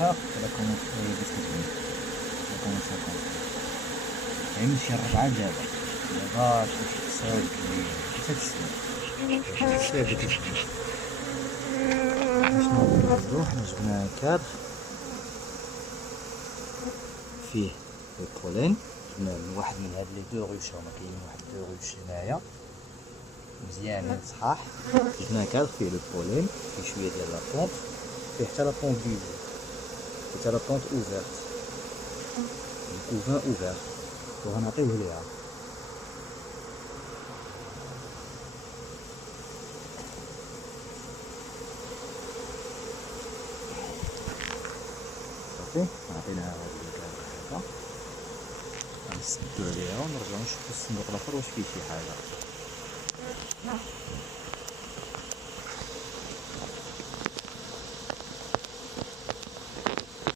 واخا ولا كومون كتكون لا كومون 50. يعني شي 4 دابا تمشي تصاوب لي حتى تسلم ديك الخدمة. شنو غادي نديرو؟ حنا جبنا كادر فيه البولين، جبنا من واحد من هاد لي دو روش، هما كاينين واحد دو روش هنايا مزيانين صحاح. جبنا كادر فيه البولين، فيه شويه ديال لاطونط، فيه حتى لاطونط بيزو، فيه حتى لاطونط اوفيرت، الكوفان اوفير، وغنعطيوه ليها. صافي عطيناها هاد الكادر هذا، غنسدو عليها ونرجعو نشوفو الصندوق الاخر واش فيه شي حاجه.